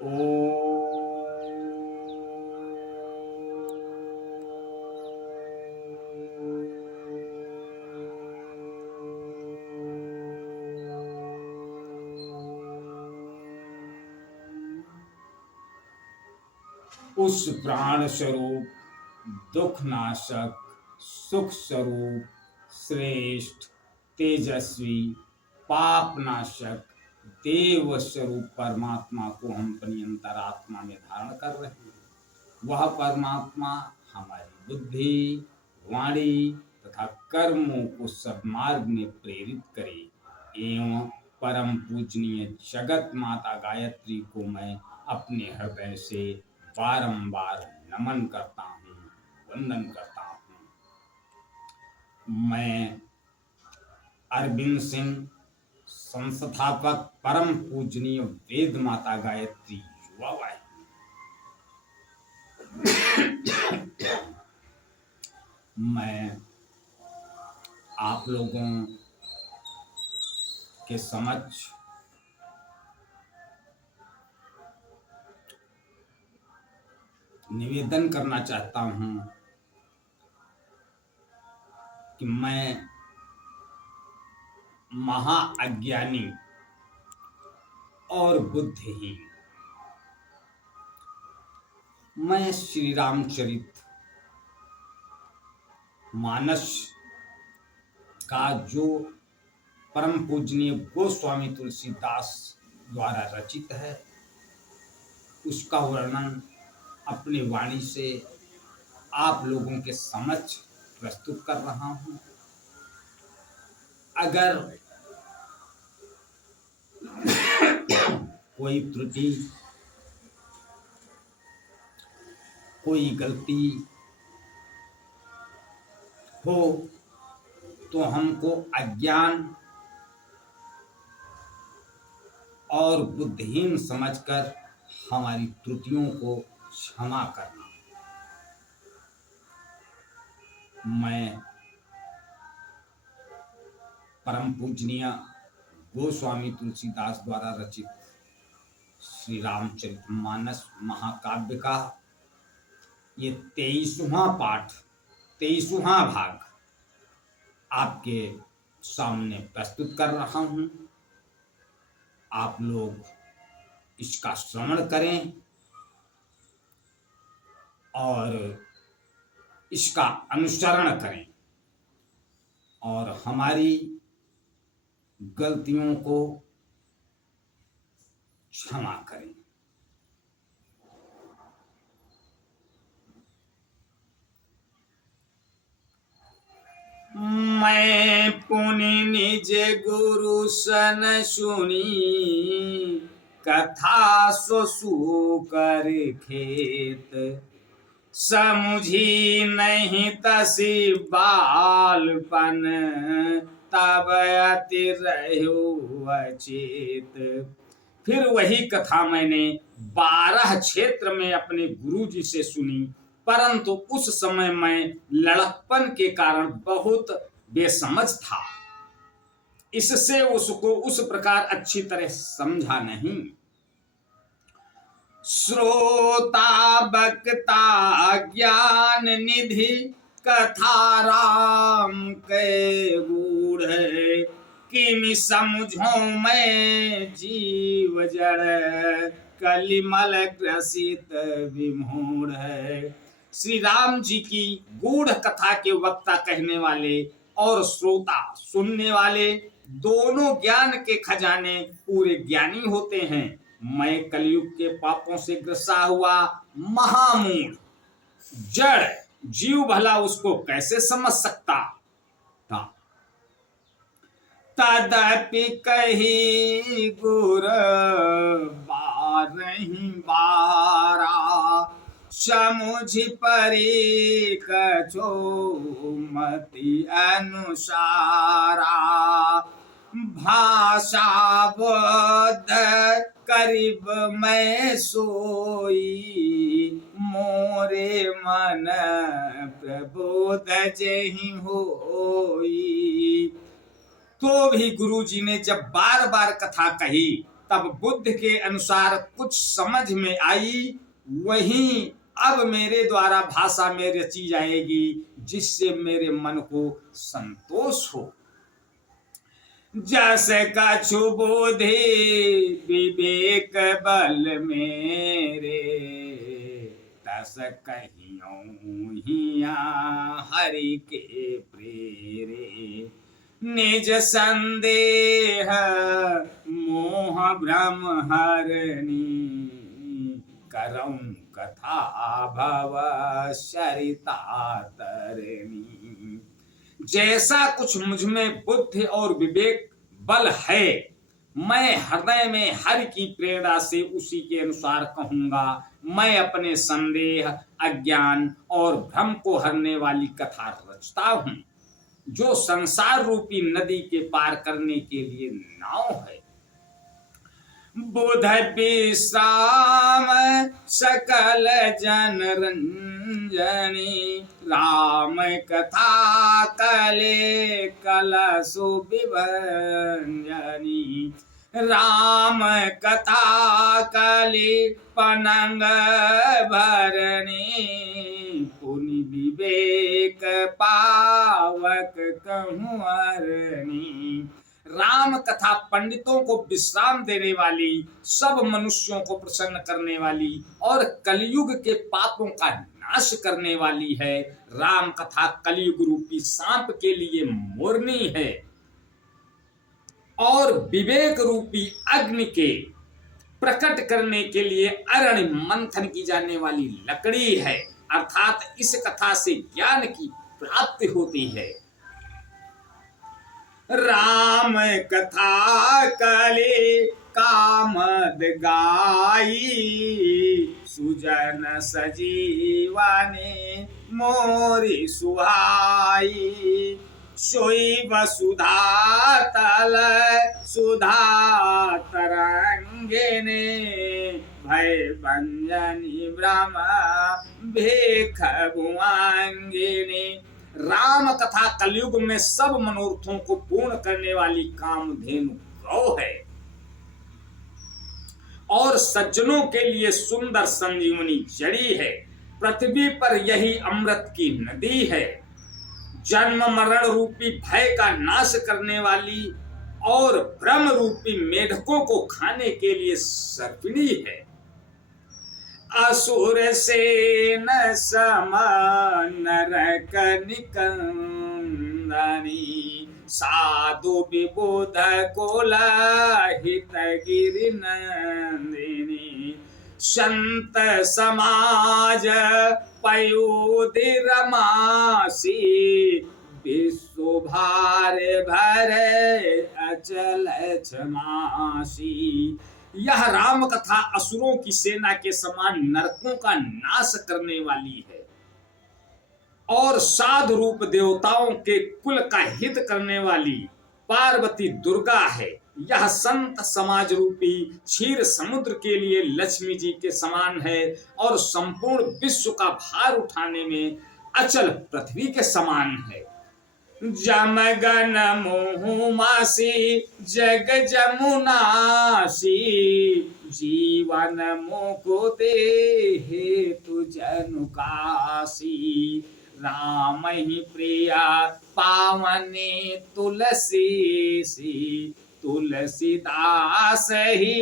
ओ उस प्राण स्वरूप दुख नाशक सुख स्वरूप श्रेष्ठ तेजस्वी पाप नाशक देव स्वरूप परमात्मा को हम अपनी अंतरात्मा में धारण कर रहे हैं। वह परमात्मा हमारी बुद्धि वाणी तथा कर्मों को सद्मार्ग में प्रेरित करे एवं परम पूजनीय जगत माता गायत्री को मैं अपने हृदय से बारंबार नमन करता हूँ, वंदन करता हूँ। मैं अरविंद सिंह, संस्थापक परम पूजनीय वेद माता गायत्री युवा वाहिनी, मैं आप लोगों के समक्ष निवेदन करना चाहता हूं कि मैं महाअज्ञानी और बुद्धिहीन, मैं श्री रामचरित मानस का जो परम पूजनीय गोस्वामी तुलसीदास द्वारा रचित है उसका वर्णन अपनी वाणी से आप लोगों के समक्ष प्रस्तुत कर रहा हूं। अगर कोई त्रुटि, कोई गलती हो तो हमको अज्ञान और बुद्धिहीन समझकर हमारी त्रुटियों को क्षमा करना। मैं परम पूजनीय गोस्वामी तुलसीदास द्वारा रचित श्री रामचरितमानस महाकाव्य का ये 23वां पाठ, 23वां भाग आपके सामने प्रस्तुत कर रहा हूं। आप लोग इसका श्रवण करें और इसका अनुसरण करें और हमारी गलतियों को क्षमा करें। मैं पुनि निज गुरु सन सुनी, कथा सो कर खेत, समुझी नहीं तसी बालपन, तब अति रहो अचेत। फिर वही कथा मैंने 12 क्षेत्र में अपने गुरुजी से सुनी, परंतु उस समय मैं लड़कपन के कारण बहुत बेसमझ था, इससे उसको उस प्रकार अच्छी तरह समझा नहीं। श्रोता बक्ता ज्ञान निधि, कथा राम के गूढ़, किमि समझो मैं जीव जड़, कलिमल ग्रसित विमूढ़। श्री राम जी की गूढ़ कथा के वक्ता कहने वाले और श्रोता सुनने वाले दोनों ज्ञान के खजाने पूरे ज्ञानी होते हैं। मैं कलयुग के पापों से ग्रसा हुआ महामूढ़ जड़ जीव भला उसको कैसे समझ सकता था। तदपि कही गुर बारही बारा, समुझ परी कछो मति अनुसारा, भाषा बोध करीब मैं सोई, मोरे मन प्रबोध जहि होई। तो भी गुरुजी ने जब बार बार कथा कही तब बुद्ध के अनुसार कुछ समझ में आई, वहीं अब मेरे द्वारा भाषा में रची जाएगी, जिससे मेरे मन को संतोष हो। जस कछु बोधे विवेक बल मेरे, तस कहियों हिया हरि के प्रेरे। निज संदेह मोह भ्रम हरनी, करऊं कथा भव सरिता तरनी। जैसा कुछ मुझ में बुद्धि और विवेक बल है, मैं हृदय में हरि की प्रेरणा से उसी के अनुसार कहूंगा। मैं अपने संदेह, अज्ञान और भ्रम को हरने वाली कथा रचता हूं, जो संसार रूपी नदी के पार करने के लिए नाव है। बुध विश्राम सकल जन रंजनी, राम कथा कले कलसु विभंजनी। राम कथा कले पनंग भरनी, पुनि विवेक पावक कहूँ। राम कथा पंडितों को विश्राम देने वाली, सब मनुष्यों को प्रसन्न करने वाली और कलयुग के पापों का नाश करने वाली है। राम कथा कलयुग रूपी सांप के लिए मोरनी है और विवेक रूपी अग्नि के प्रकट करने के लिए अरण्य मंथन की जाने वाली लकड़ी है। अर्थात इस कथा से ज्ञान की प्राप्ति होती है। राम कथा कले कामद गाई, सुजन सजीवने मोरी सुहाई। सोई वसुधा तल सुधा तरंगिने, भय भंजनी ब्रह्म भेख भुआंगिनी। राम कथा कलयुग में सब मनोरथों को पूर्ण करने वाली कामधेनु गौ है और सज्जनों के लिए सुंदर संजीवनी जड़ी है। पृथ्वी पर यही अमृत की नदी है। जन्म मरण रूपी भय का नाश करने वाली और भ्रम रूपी मेढकों को खाने के लिए सर्पिणी है। असुर सेन सम नरक निकंदनी, साधु विबुध कोलाहित गिरि नंदिनी। संत समाज पयोधि रमासी, विश्व भार भरे अचल क्षमासी। यह राम कथा असुरों की सेना के समान नरकों का नाश करने वाली है और साधु रूप देवताओं के कुल का हित करने वाली पार्वती दुर्गा है। यह संत समाज रूपी क्षीर समुद्र के लिए लक्ष्मी जी के समान है और संपूर्ण विश्व का भार उठाने में अचल पृथ्वी के समान है। जमगन मोहुमासी जग जमुनासी, जीवन मुकुते हेतु जनुकासी। राम ही प्रिया पावने तुलसी सी, तुलसीदास ही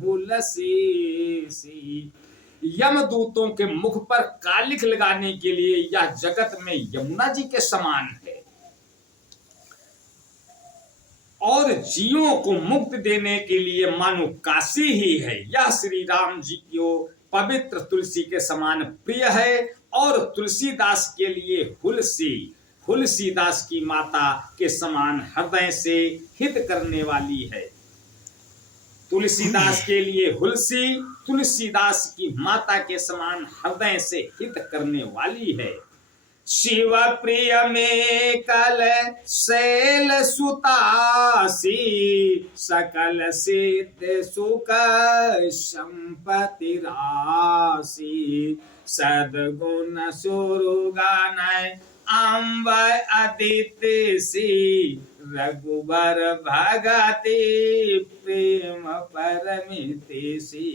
हुलसी सी। यमदूतों के मुख पर कालिख लगाने के लिए यह जगत में यमुना जी के समान है और जीवों को मुक्त देने के लिए मानो काशी ही है। यह श्री राम जी की पवित्र तुलसी के समान प्रिय है और तुलसीदास के लिए तुलसीदास की माता के समान हृदय से हित करने वाली है। तुलसीदास के लिए हुलसी तुलसीदास की माता के समान हृदय से हित करने वाली है। शिव प्रिय में कल शैल सुतासी, सकल सिद्ध सुख संपत्ति राशि। सदगुण सुरगान अम्ब अदिति सी, रघुबर भगति प्रेम परमितेसी।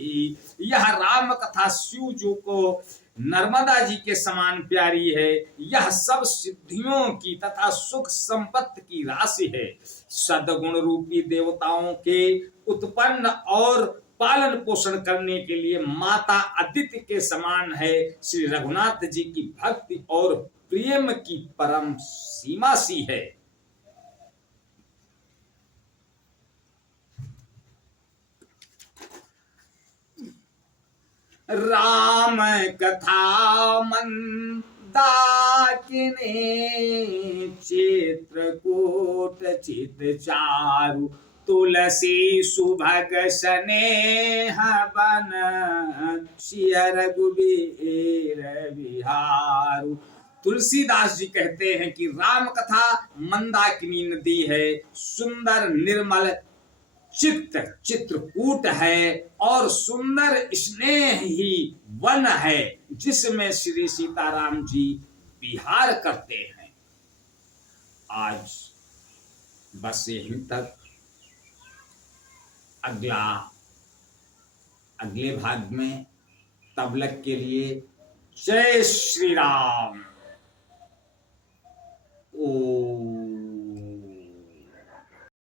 यह राम कथा शिव जी को नर्मदा जी के समान प्यारी है। यह सब सिद्धियों की तथा सुख संपत्ति की राशि है। सद्गुण रूपी देवताओं के उत्पन्न और पालन पोषण करने के लिए माता अदिति के समान है। श्री रघुनाथ जी की भक्ति और प्रेम की परम सीमा सी है। राम कथा मंदाकिनी चित्रकूट चित चारु तुलसी सुभग स्नेह बन सिय रघुबीर बिहारु। तुलसीदास जी कहते हैं कि राम कथा मंदाकिनी नदी है, सुंदर निर्मल चित्रकूट है और सुंदर स्नेह ही वन है जिसमें श्री सीताराम जी विहार करते हैं। आज बस यहीं तक। अगले भाग में तब तक के लिए जय श्री राम। ओ